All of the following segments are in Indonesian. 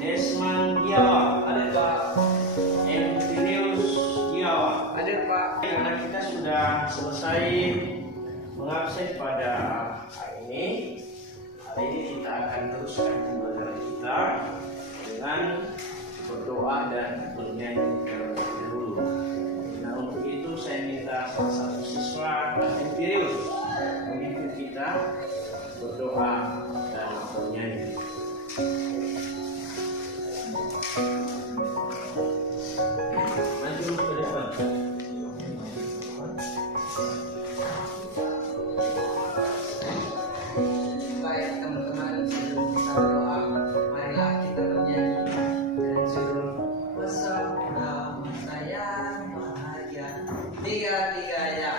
Desman Giawa, ada Pak. Empirius Giawa, Ada Pak. karena kita sudah selesai mengabsen pada hari ini. Hari ini kita akan teruskan pembelajaran kita dengan berdoa dan bernyanyi terlebih dahulu. Nah, untuk itu saya minta salah satu siswa Empirius memimpin kita berdoa dan bernyanyi. Maju ke depan. Baik teman-teman, sebelum kita berdoa, marilah kita bernyanyi dengan judul Bersama Sayang Bahagia. Tiga-tiganya.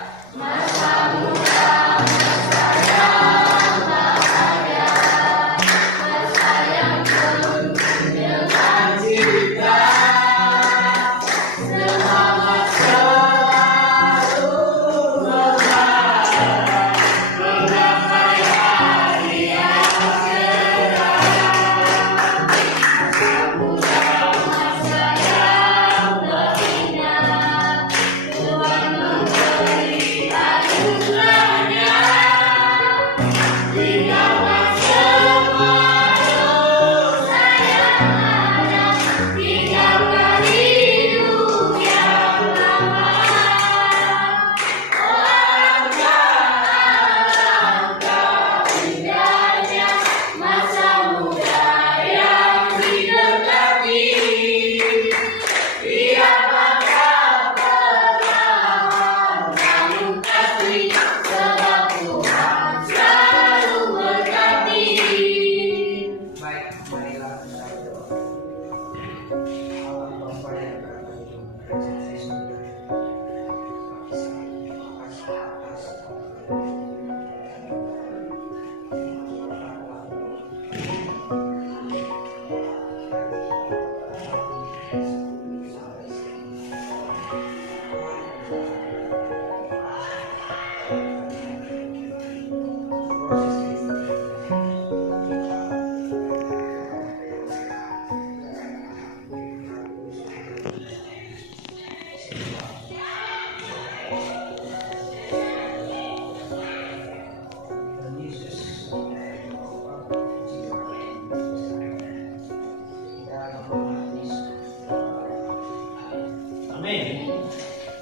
Amin.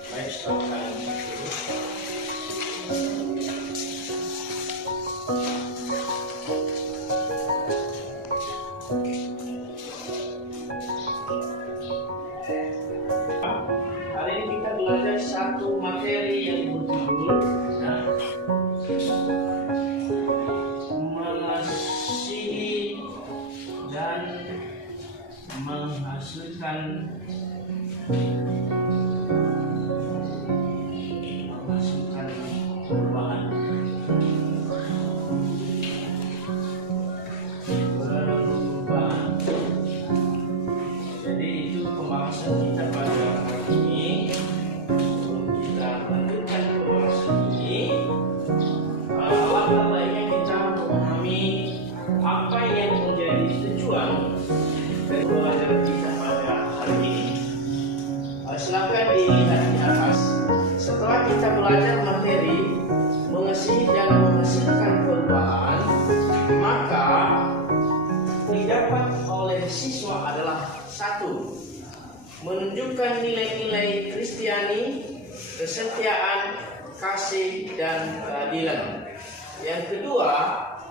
Baik, silakan. Hari ini kita belajar satu materi yang berjudul mengasihi dan menghasilkan perubahan. Jadi itu pembahasan kita pada hari ini. Sebelum kita lanjutkan pembahasan ini, alangkah baiknya kita memahami apa yang menjadi tujuan dari pembelajaran kita pada hari ini. Silakan dilihat di atas. Setelah kita belajar materi mengasihi dan menghasilkan perubahan, maka didapat oleh siswa adalah satu, menunjukkan nilai-nilai Kristiani, kesetiaan, kasih, dan keadilan. Yang kedua,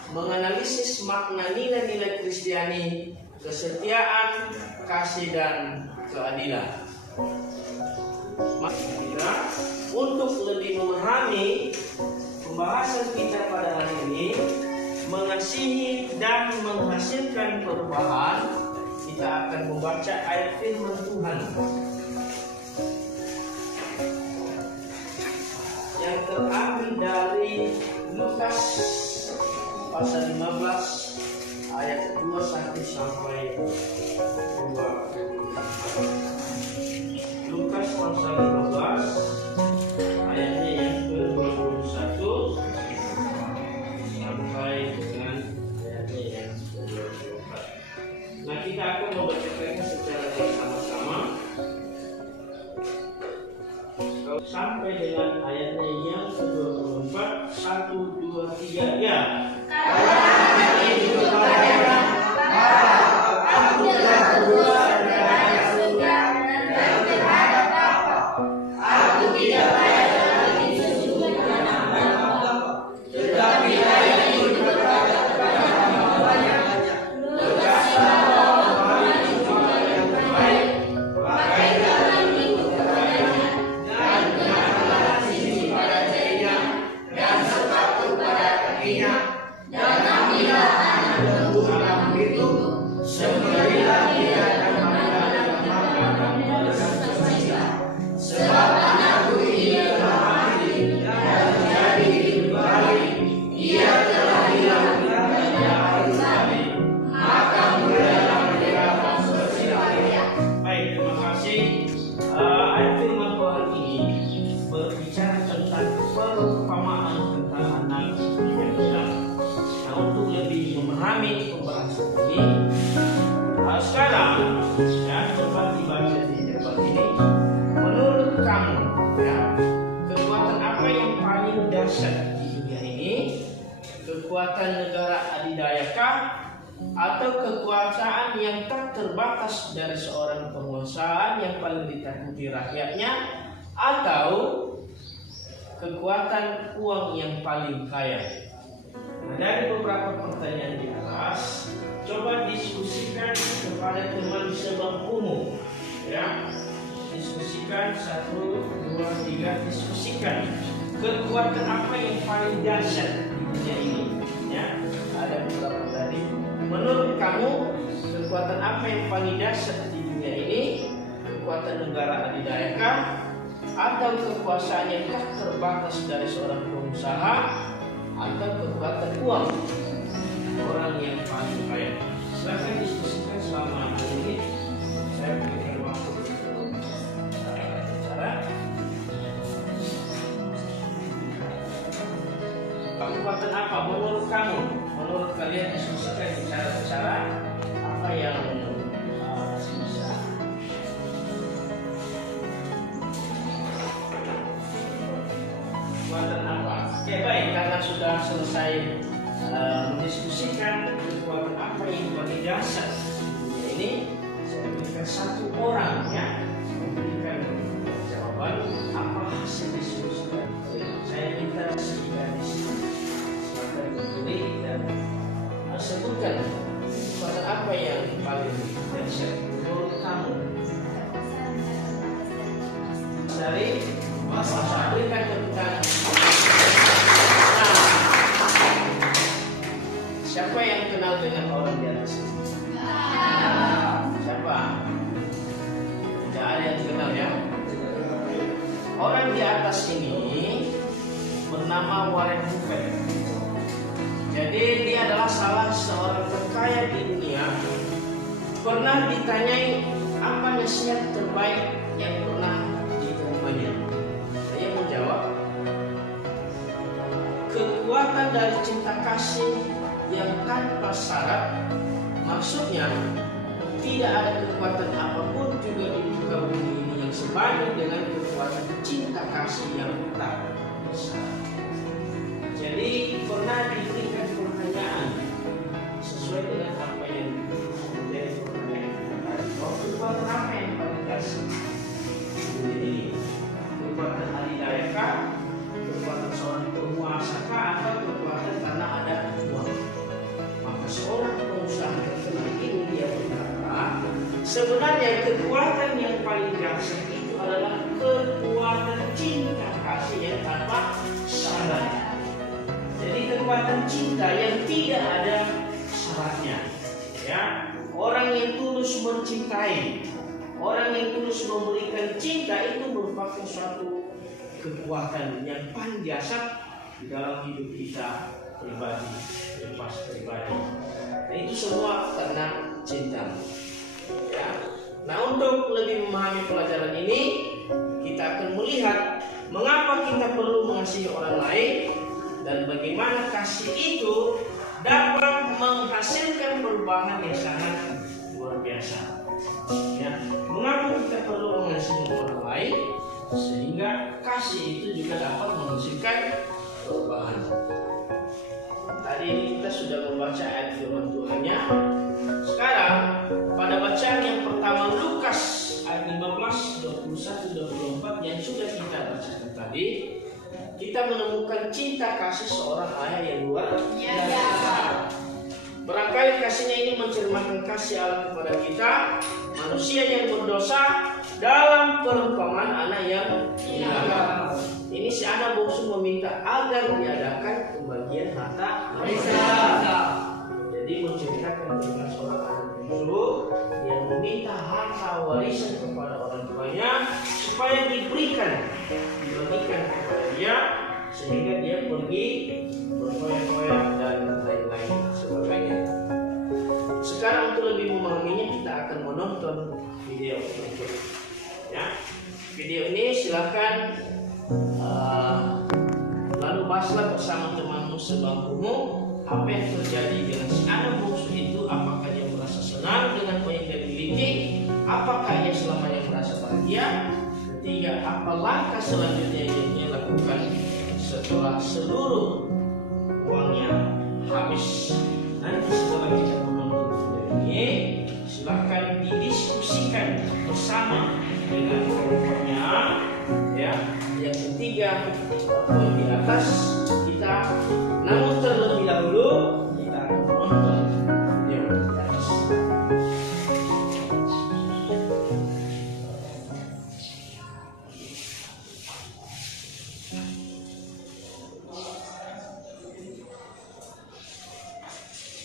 menganalisis makna nilai-nilai Kristiani, kesetiaan, kasih, dan keadilan. Kita untuk lebih memahami pembahasan kita pada hari ini, mengasihi dan menghasilkan perubahan, kita akan membaca ayat firman Tuhan yang terambil dari Lukas pasal 15 ayat 21 sampai 2. Lukas pasal 15 ayatnya yang ke-21 sampai dengan ayatnya yang ke-24. Nah, kita akan membacakannya secara bersama-sama sampai dengan ayatnya yang ke-24. 1, 2, 3, ya. Aku telah berdoa kepada surga dan terhadap Bapa. Aku tidak layak lagi sesungguhnya dengan Bapa, tetapi layak ikut berkata kepada hamba-Nya, tugaslah Bapa cuma yang terbaik, pakailah itu kepadanya, dan kenakanlah sisi pada jarinya, dan sepatu pada kakinya, dan ambillah anak lembu alam itu, sembelilah dia dan marilah makan bersama-sama. Sebab anakku ini telah mati dan menjadi hidup kembali. Ia telah hilang dan menjadi kembali. Maka mulailah menyerahkan sosialnya. Baik, terima kasih. Ayat firman Tuhan ini berbicara tentang perumpamaan tentang anak yang hilang. Nah, untuk lebih memahami pembahasan ini, sekarang ya, coba dibaca di depan ini. Menurut kamu, ya, kekuatan apa yang paling dahsyat di dunia ini? Kekuatan negara adidayakah, atau kekuasaan yang tak terbatas dari seorang penguasa yang paling ditakuti rakyatnya, atau kekuatan uang yang paling kaya? Nah, dari beberapa pertanyaan di atas, coba diskusikan kepada teman sebangkumu, ya. Diskusikan 1, 2, 3, diskusikan kekuatan apa yang paling dahsyat di dunia ini, ya. Ada beberapa tadi. Menurut kamu, kekuatan apa yang paling dahsyat di dunia ini? Kekuatan negara adidayakah, atau kekuasaan yang tak terbatas dari seorang pengusaha, atau kekuatan uang orang yang paling kaya? Silahkan diskusikan selama 2 menit. Saya berikan waktu untuk bicara. Kekuatan apa menurut kamu? Menurut kalian diskusikan bicara-bicara apa yang bisa. Kekuatan apa? Oke, baik, karena sudah selesai mendiskusikan kekuatan apa yang paling dahsyat ini, saya berikan 1 orang, ya, memberikan jawaban apa hasil diskusi. Saya minta silakan di sini, silakan berdiri dan sebutkan kekuatan apa yang paling dahsyat menurut kamu. Dari masa berikan tentang. Siapa yang kenal dengan orang di atas ini? Siapa? Tidak ada yang kenal, ya. Orang di atas ini bernama Warren Buffett. Jadi dia adalah salah seorang terkaya di dunia. Pernah ditanyai apa nasihat terbaik yang pernah diterimanya. Dia menjawab, kekuatan dari cinta kasih yang tanpa syarat. Maksudnya, tidak ada kekuatan apapun juga di muka bumi ini yang sebanding dengan kekuatan cinta kasih yang tak bersyarat. Jadi pernah diberikan pertanyaan sesuai dengan apa yang menjadi pertanyaan tadi. Kekuatan apa yang paling dahsyat? Jadi kekuatan adidayakah, kekuatan seorang penguasakah, atau kekuatan karena ada uang? Maka seorang pengusaha terkenal ini dia berkata, sebenarnya kekuatan yang paling dahsyat itu adalah kekuatan cinta kasih yang tanpa syarat. Jadi kekuatan cinta yang tidak ada syaratnya, ya. Orang yang tulus mencintai, orang yang tulus memberikan cinta itu merupakan suatu kekuatan yang paling dahsyat di dalam hidup kita pribadi, lepas pribadi. Nah, itu semua karena cinta, ya. Nah, untuk lebih memahami pelajaran ini, kita akan melihat mengapa kita perlu mengasihi orang lain dan bagaimana kasih itu dapat menghasilkan perubahan yang sangat luar luar biasa. Ya, mengapa kita perlu mengasihi orang lain? Sehingga kasih itu juga dapat menghasilkan perubahan. Tadi ini kita sudah membaca ayat firman Tuhannya. Sekarang pada bacaan yang pertama Lukas ayat 15, 21, 24 yang sudah kita bacakan tadi, kita menemukan cinta kasih seorang ayah yang luar biasa. Barangkali kasihnya ini mencerminkan kasih Allah kepada kita, manusia yang berdosa, dalam perumpamaan anak yang hilang. Ini si anak bungsu meminta agar diadakan pembagian harta warisan. Jadi menceritakan tentang seorang anak bungsu yang meminta harta warisan kepada orang tuanya supaya dibagikan kepada dia, sehingga dia pergi berfoya-foya dan lain-lain sebagainya. Sekarang untuk lebih memahaminya kita akan menonton video berikut. Ya, video ini silakan lalu bahaslah bersama temanmu sebangkumu apa yang terjadi dengan si anak bungsu itu. Apakah dia merasa senang dengan apa yang dia miliki? Apakah ia selamanya merasa bahagia? Ketiga, apa langkah selanjutnya yang dia lakukan setelah seluruh uangnya habis? Nanti setelah kita menonton video ini, silakan didiskusikan bersama dengan kelompoknya. Ya, yang ketiga poin di atas kita, namun terlebih dahulu kita akan menonton video di atas.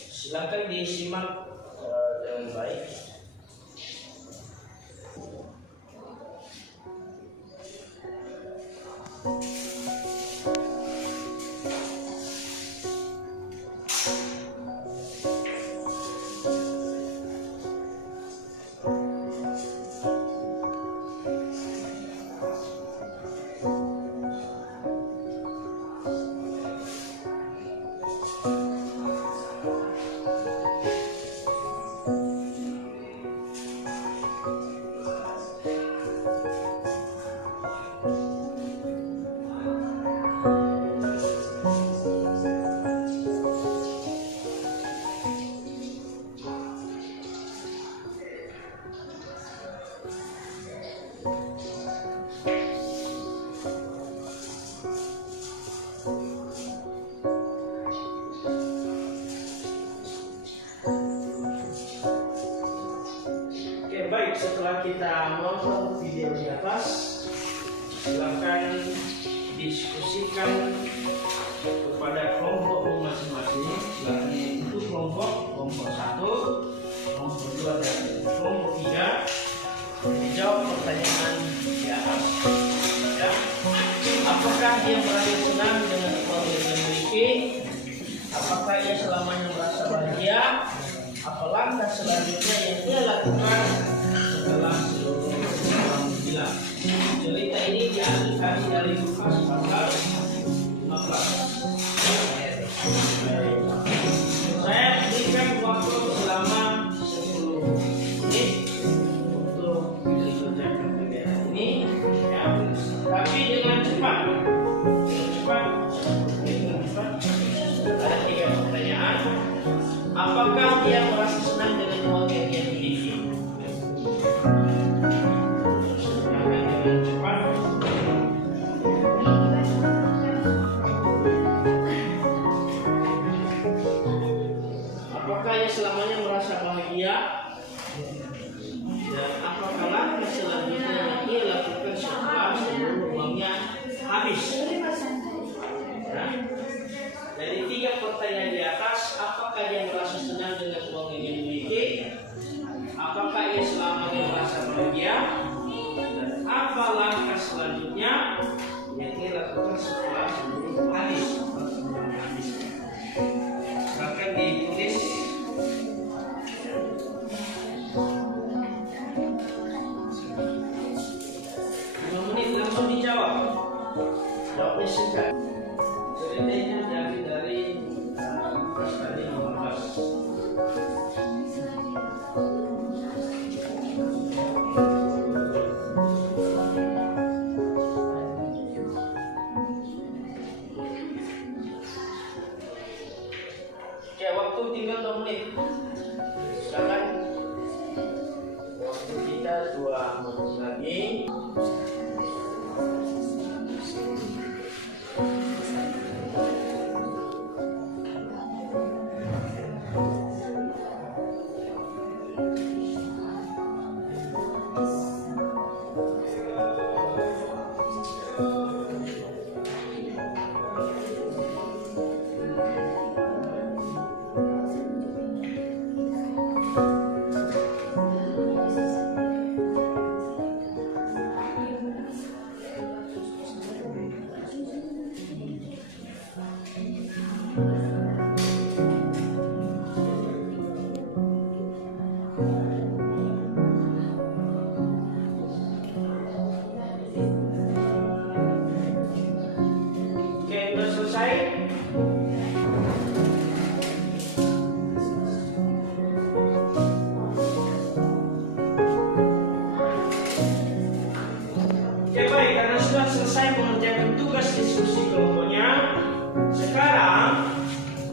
Silakan disimak dengan baik. Baik, setelah kita menonton video di atas, silakan diskusikan kepada kelompok masing-masing. Silakan itu kelompok 1, kelompok 2 dan kelompok 3 menjawab pertanyaan di atas. Ya. Apakah dia merasa senang dengan uang yang dia miliki? Apakah ia selamanya merasa bahagia? Apa langkah selanjutnya yang dia lakukan setelah seluruh orang hilang? Cerita ini diambil dari Lukas pasal 15. Saya berikan waktu selama 10 menit untuk dikerjakan kegiatan ini, ya. Tapi dengan cepat. Ada 3 pertanyaan. Apakah dia merasa senang dengan uang yang dia miliki? Dengan cepat. Apakah ia selamanya merasa bahagia? Dan apakah langkah selanjutnya yang ia lakukan setelah seluruh uangnya habis? Ya. Dari 3 pertanyaan di atas, apakah dia merasa senang dengan uang yang dia miliki? Apakah ia selamanya merasa bahagia? Dan apa langkah selanjutnya yang ia lakukan setelah seluruh habis? Bahkan ditulis ini. Oke, udah selesai. Oke, baik, karena sudah selesai mengerjakan tugas diskusi kelompoknya, sekarang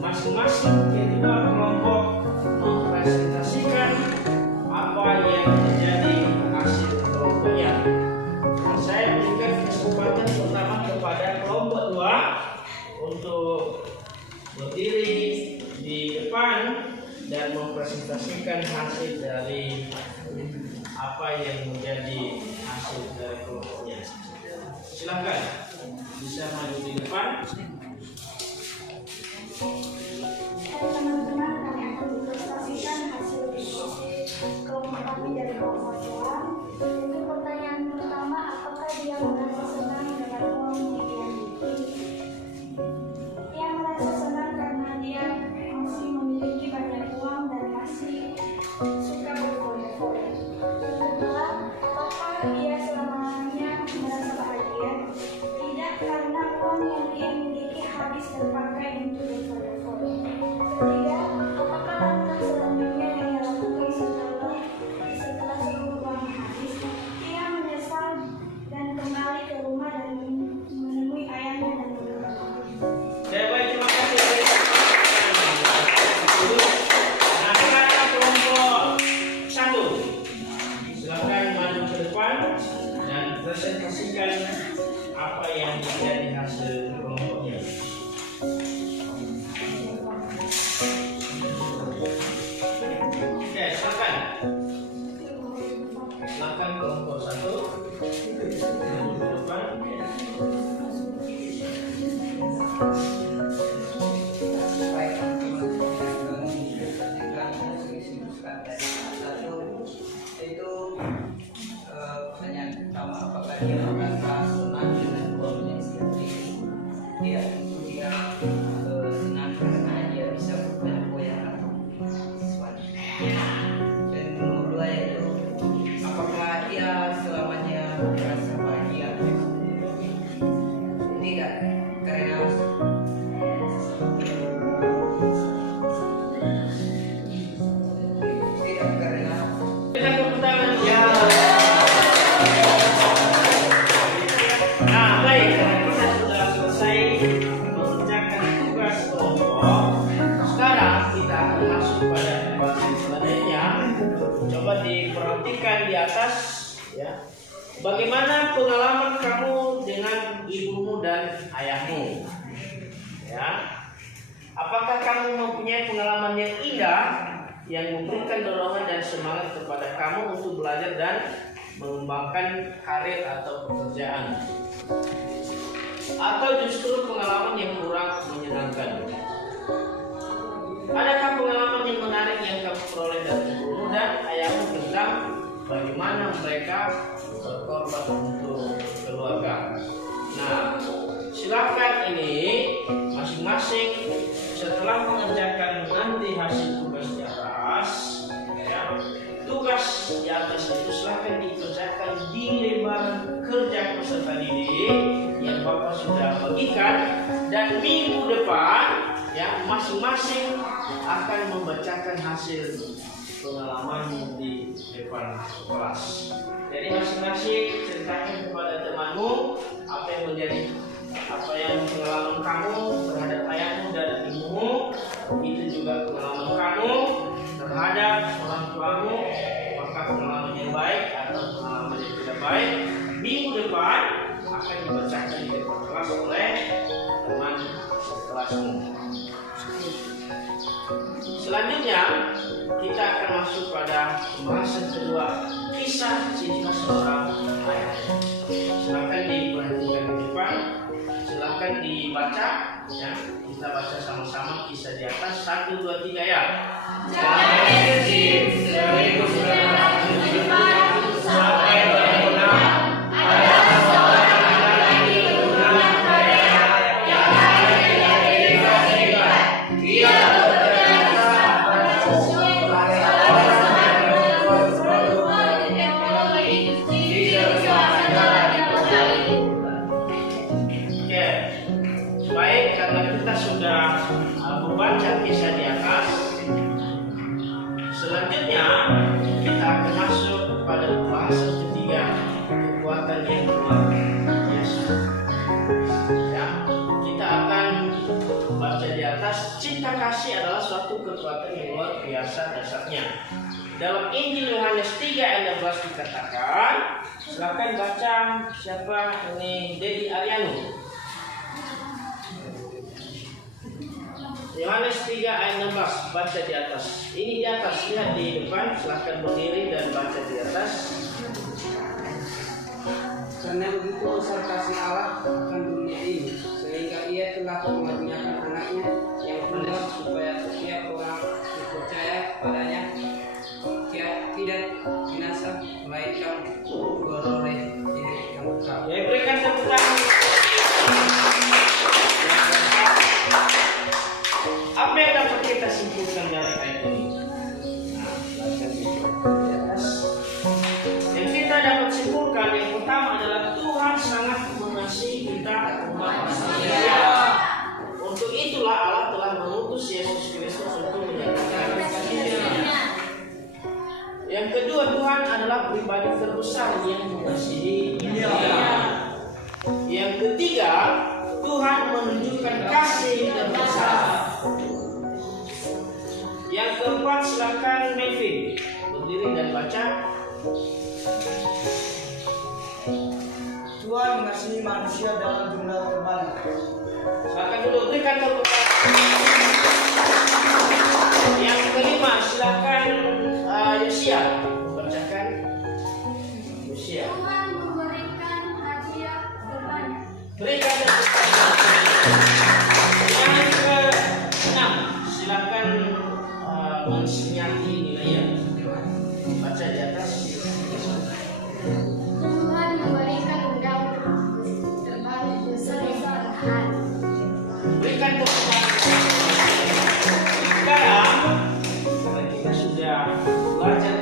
masing-masing kedua kelompok mempresentasikan apa yang menjadi hasil kelompoknya. Dan saya berikan kesempatan pertama kepada kelompok 2 untuk berdiri di depan dan mempresentasikan hasil dari apa yang menjadi hasil dari kelompoknya. Silakan bisa maju di depan. Teman-teman, kami akan mempresentasikan hasil diskusi kelompok kami dari kelompok 2. Itu pertanyaan pertama, apakah dia merasa senang dengan uang yang dia miliki? Dia merasa senang karena dia masih memiliki banyak uang dan masih suka berfoya-foya. Kedua, apakah dia selamanya merasa bahagia? Tidak, karena uang yang dia miliki habis terpakai untuk berfoya-foya. Ketiga, apakah langkah selanjutnya yang ia lakukan setelah seluruh uang habis? Ia menyesal dan kembali ke rumah dan menemui ayahnya dan berkata, Saya baik, terima kasih. Nah, sekarang kelompok 1, silakan maju ke depan dan presentasikan apa yang menjadi hasil kelompoknya. Oke, silakan. Silakan kelompok 1 maju ke depan. Baik, teman-teman, itu pertanyaan pertama, apakah dia merasa senang dengan uangnya sendiri? Dia senang karena dia bisa berfoya-foya atau sesuatu. Dan nomor 2 yaitu apakah dia selamanya merasa bahagia? Tidak, karena Kita tepuk tangan ya. Nah, baik, karena kita sudah selesai mengerjakan tugas kelompok. Sekarang kita akan masuk pada pembahasan selanjutnya. Coba diperhatikan di atas, ya. Bagaimana pengalaman kamu dengan ibumu dan ayahmu? Ya. Apakah kamu mempunyai pengalaman yang indah yang memberikan dorongan dan semangat kepada kamu untuk belajar dan mengembangkan karir atau pekerjaan? Atau justru pengalaman yang kurang menyenangkan? Adakah pengalaman yang menarik yang kamu peroleh dari ibumu dan ayahmu tentang bagaimana mereka berkorban untuk keluarga? Nah, silakan ini masing-masing setelah mengerjakan nanti hasil tugas di atas, ya, tugas di atas itu silakan dikerjakan di lembaran kerja peserta didik yang Bapak sudah bagikan, dan minggu depan ya masing-masing akan membacakan hasil pengalamanmu di depan kelas. Jadi masing-masing ceritakan kepada temanmu apa yang menjadi pengalaman kamu terhadap ayahmu dan ibumu, itu juga pengalaman kamu terhadap orang tuamu, apakah pengalaman pengalaman yang baik atau pengalaman yang tidak baik, minggu depan akan dibacakan di depan kelas oleh teman kelasmu. Selanjutnya kita akan masuk pada pembahasan kedua, kisah cinta seorang ayah. Silakan diperhatikan di depan, silakan dibaca ya. Kita baca sama-sama kisah di atas. 1, 2, 3 ya. Sampai berguna ada seorang laki-laki berulang kaya yang ada di Amerika Serikat. Dia berjasa pada sebuah produk teknologi di sebuah negara di kota itu. Oke, baik, karena kita sudah membaca kisah di atas, selanjutnya kita akan masuk pada pembahasan ketiga, kekuatan yang luar biasa. Ya, kita akan baca di atas. Cinta kasih adalah suatu kekuatan yang luar biasa dasarnya. Dalam Injil Yohanes 3 ayat 16 dikatakan, silakan baca. Siapa ini? Dedi Arianu. Yohanes 3 ayat 16, baca di atas. Ini di atas, lihat di depan, silakan berdiri dan baca di atas. Karena begitu besar kasih Allah akan dunia ini, sehingga Ia telah mengaruniakan anaknya yang tunggal, supaya setiap orang yang percaya padanya tidak binasa, melainkan beroleh hidup yang kekal. Ya, berikan tepuk tangan. Apa yang dapat kita simpulkan dari ayat ini? Nah, baca di atas. Yang kita dapat simpulkan yang pertama adalah Tuhan sangat mengasihi kita umat manusia. Untuk itulah Allah telah mengutus Yesus Kristus untuk menyatakan kasih-Nya. Yang kedua, Tuhan adalah pribadi terbesar yang mengasihi dunia. Yang ketiga, Tuhan menunjukkan kasih terbesar. Yang keempat, silakan Melvin berdiri dan baca. Tuhan mengasihi manusia dalam jumlah terbanyak. Silakan duduk, berikan tepuk tangan. Yang kelima, silakan Yosia bacakan. Yosia. Tuhan memberikan hadiah terbanyak. Berikan tepuk tangan. Yang keenam, silakan mensinyati nilainya. Baca di atas. Tuhan memberikan undang terbanyak besar-besar hati. Berikan tepuk tangan. Sekarang, karena kita sudah belajar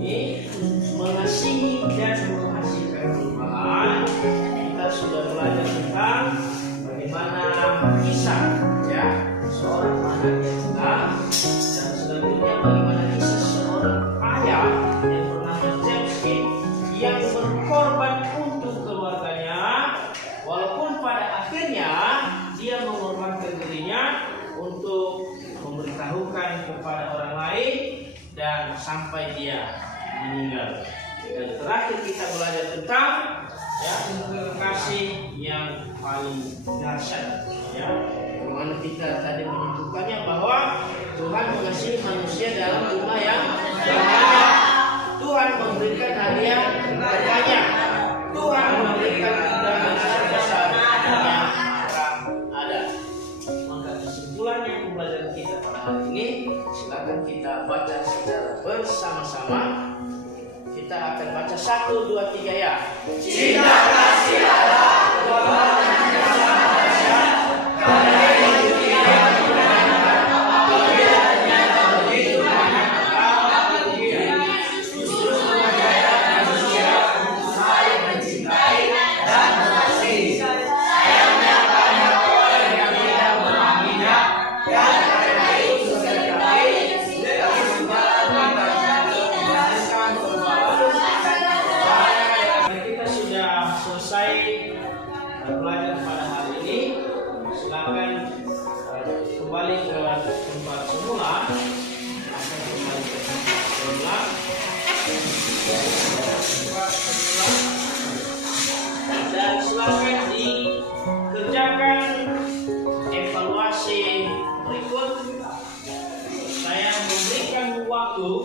ini, mengasihi dan menghasilkan perubahan, kita sudah belajar tentang bagaimana kisah ya seorang anak yang tenang, dan selanjutnya bagaimana kisah seorang ayah yang bernama James yang berkorban untuk keluarganya, walaupun pada akhirnya dia mengorbankan dirinya untuk memberitahukan kepada orang lain dan sampai dia meninggal. Dan terakhir kita belajar tentang ya kasih yang paling dahsyat ya. Bagaimana kita tadi menunjukkannya bahwa Tuhan mengasihi manusia dalam jumlah yang banyak. Tuhan memberikan hadiah banyak. Tuhan memberikan undangan besar yang ada. Maka kesimpulannya pembelajaran kita pada hari ini, silakan kita baca secara bersama-sama. Kita akan baca 1, 2, 3 ya. Cinta kasih Allah Tuhan yang sangat dahsyat, karena itu Dia memberikan apabila ternyata begitu banyak rahmat Dia. Yesus mengajarkan manusia untuk saling mencintai dan mengasihi. Sayangnya banyak orang yang tidak memahaminya, dan karena itu seringkali dengan segala tindakan membahayakan. Kita sudah selesai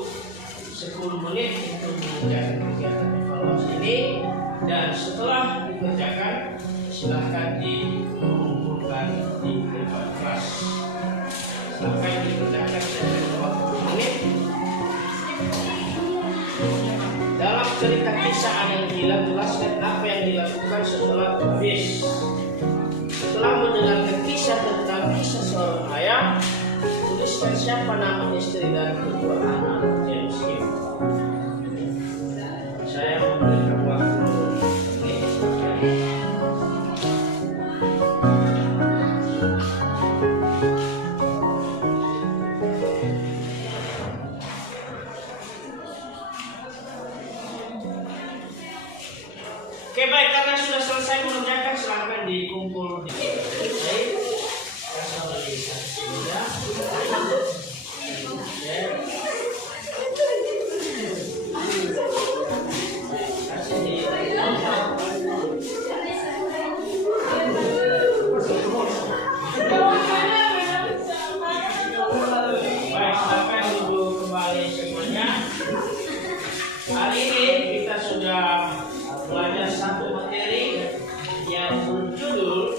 10 menit untuk mengerjakan kegiatan evaluasi ini, dan setelah dikerjakan silahkan dikumpulkan di depan kelas. Sampai dikerjakan selama waktu 10 menit. Dalam cerita kisah yang jelaskan apa yang dilakukan setelah habis. Setelah mendengarkan kisah tentang kisah seorang ayah, tuliskan siapa nama istri dan kedua anak James Kim. Saya memberikan waktu. Oke, baik, karena sudah selesai mengerjakan silahkan dikumpul di baik. Baik, silahkan duduk kembali semuanya. Hari ini kita sudah belajar satu materi yang berjudul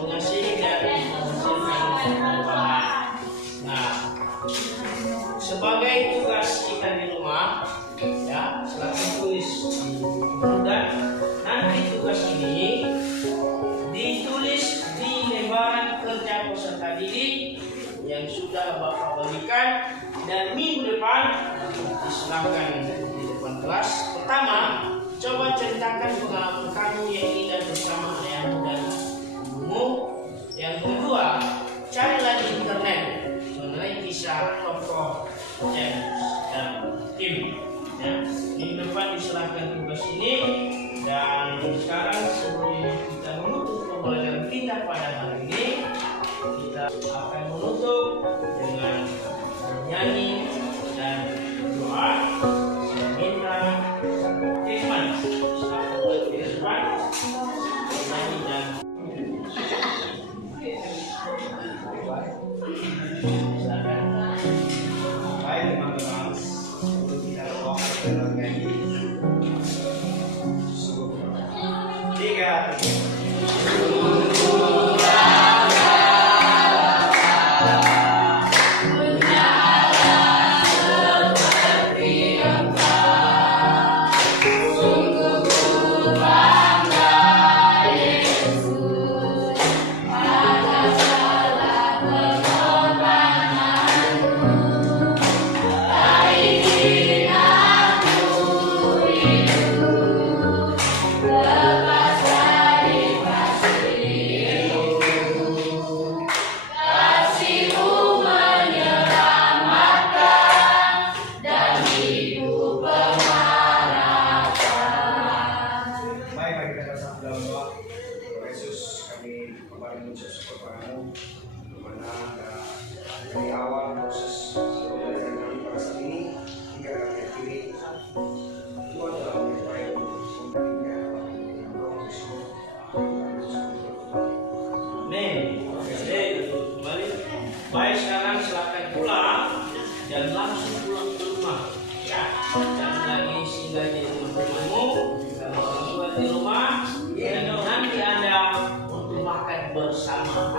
mengasihi dan menghasilkan perubahan. Nah, sebagai tugas kita di rumah, ya, silakan tulis di buku dan nanti tugas ini ditulis di lembaran kerja peserta didik yang sudah Bapak berikan, dan minggu depan diserahkan di depan kelas. Pertama, coba ceritakan pengalaman kamu yang indah bersama ayahmu dan ibumu. Yang kedua, carilah di internet mengenai kisah tokoh James dan Kim. Ya, minggu depan diserahkan tugas ini, dan sekarang sebelum kita menutup pembelajaran kita pada hari ini, kita akan menutup dengan nyanyi dan doa. Saya minta Firman, sahabat Firman, nyanyi dan baik teman-teman, sebelum kita lakukan dengan nyanyi 3 dari awal proses pembelajaran kami pada saat ini hingga kami akhiri, Tuhan telah menyertai memberinya Amin. Oke, kembali. Baik, sekarang silakan pulang dan langsung pulang ke rumah. Ya, jangan lagi singgah di rumah-rumahmu. Kalau orang tua di rumah, dan nanti Anda untuk makan bersama